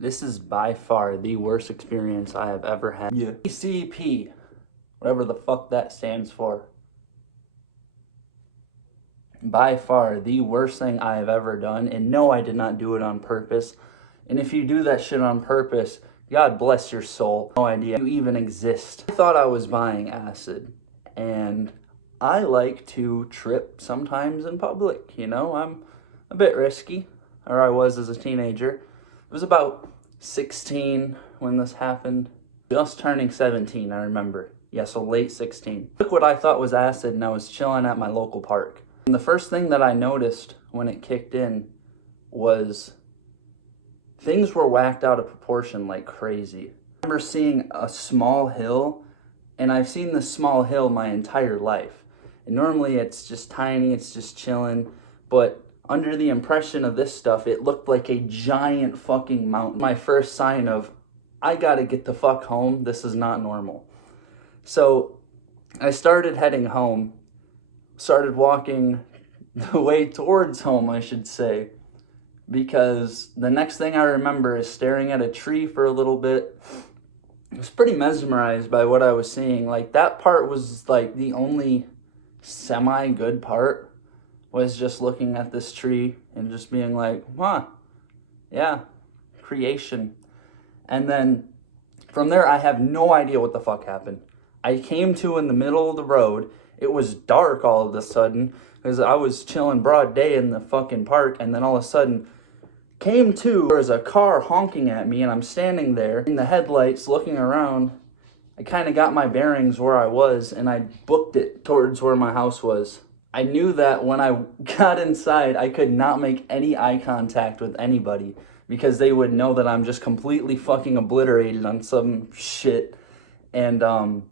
This is by far the worst experience I have ever had. Yeah. PCP, whatever the fuck that stands for. By far the worst thing I have ever done. And no, I did not do it on purpose. And if you do that shit on purpose, God bless your soul. No idea you even exist. I thought I was buying acid. And I like to trip sometimes in public. You know, I'm a bit risky. Or I was as a teenager. It was about 16 when this happened. Just turning 17, I remember. Yeah, so late 16. I took what I thought was acid and I was chilling at my local park. And the first thing that I noticed when it kicked in was things were whacked out of proportion like crazy. I remember seeing a small hill, and I've seen this small hill my entire life. And normally it's just tiny, it's just chilling, but under the impression of this stuff, it looked like a giant fucking mountain. My first sign of, I gotta get the fuck home, this is not normal. So I started heading home, started walking the way towards home, I should say, because the next thing I remember is staring at a tree for a little bit. I was pretty mesmerized by what I was seeing. Like, that part was like the only semi-good part, was just looking at this tree and just being like, huh, yeah, creation. And then from there, I have no idea what the fuck happened. I came to in the middle of the road. It was dark all of a sudden because I was chilling broad day in the fucking park, and then all of a sudden came to, there was a car honking at me, and I'm standing there in the headlights looking around. I kind of got my bearings where I was, and I booked it towards where my house was. I knew that when I got inside, I could not make any eye contact with anybody because they would know that I'm just completely fucking obliterated on some shit. And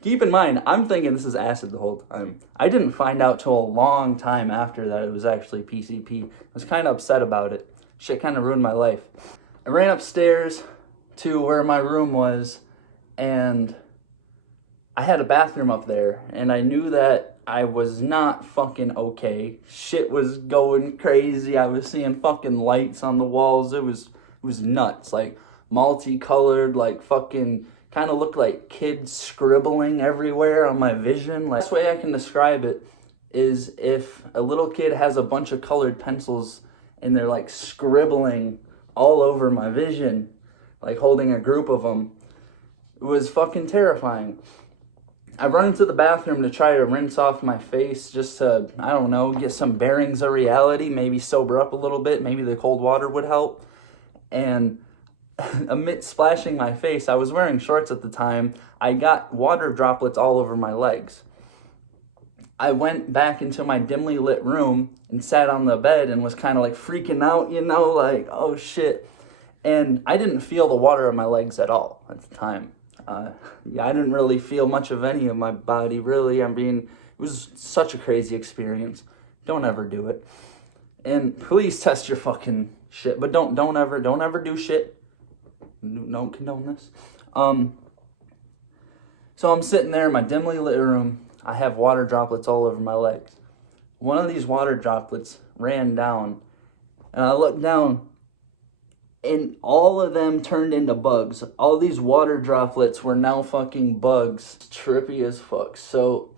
keep in mind, I'm thinking this is acid the whole time. I didn't find out till a long time after that it was actually PCP. I was kind of upset about it. Shit kind of ruined my life. I ran upstairs to where my room was, and I had a bathroom up there, and I knew that I was not fucking okay. Shit was going crazy. I was seeing fucking lights on the walls. It was nuts. Like, multicolored, like fucking, kind of looked like kids scribbling everywhere on my vision. Like, best way I can describe it is if a little kid has a bunch of colored pencils and they're like scribbling all over my vision, like holding a group of them. It was fucking terrifying. I run into the bathroom to try to rinse off my face just to, I don't know, get some bearings of reality, maybe sober up a little bit, maybe the cold water would help. And amid splashing my face, I was wearing shorts at the time, I got water droplets all over my legs. I went back into my dimly lit room and sat on the bed and was kind of like freaking out, you know, like, oh shit. And I didn't feel the water on my legs at all at the time. Yeah, I didn't really feel much of any of my body, really. it was such a crazy experience. Don't ever do it. And please test your fucking shit, but don't ever do shit. Don't condone this. So I'm sitting there in my dimly lit room. I have water droplets all over my legs. One of these water droplets ran down, and I looked down, and all of them turned into bugs. All these water droplets were now fucking bugs. Trippy as fuck. So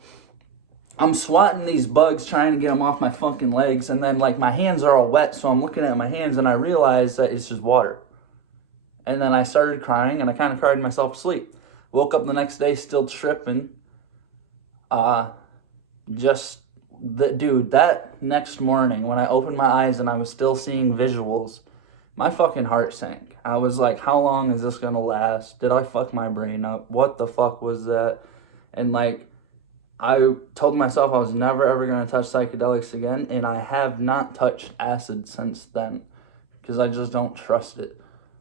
I'm swatting these bugs, trying to get them off my fucking legs, and then like my hands are all wet, so I'm looking at my hands and I realize that it's just water. And then I started crying, and I kind of cried myself to sleep. Woke up the next day still tripping. Dude, that next morning when I opened my eyes and I was still seeing visuals, my fucking heart sank. I was like, how long is this gonna last? Did I fuck my brain up? What the fuck was that? And like, I told myself I was never ever gonna touch psychedelics again, and I have not touched acid since then, because I just don't trust it.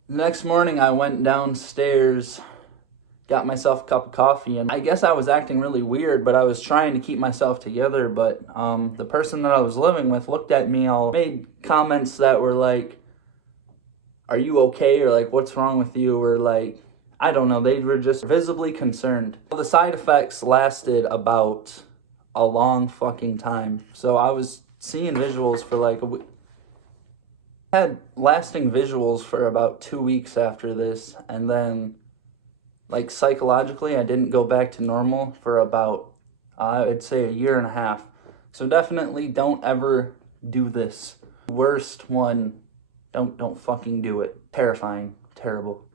The next morning I went downstairs, got myself a cup of coffee, and I guess I was acting really weird, but I was trying to keep myself together. But the person that I was living with looked at me, all made comments that were like, are you okay? Or like, what's wrong with you? Or like, I don't know, they were just visibly concerned. The side effects lasted about a long fucking time. So I was seeing visuals for like a week. I had lasting visuals for about 2 weeks after this, and then, like, psychologically, I didn't go back to normal for about, I'd say, a year and a half. So definitely don't ever do this. Worst one, don't fucking do it. Terrifying, terrible.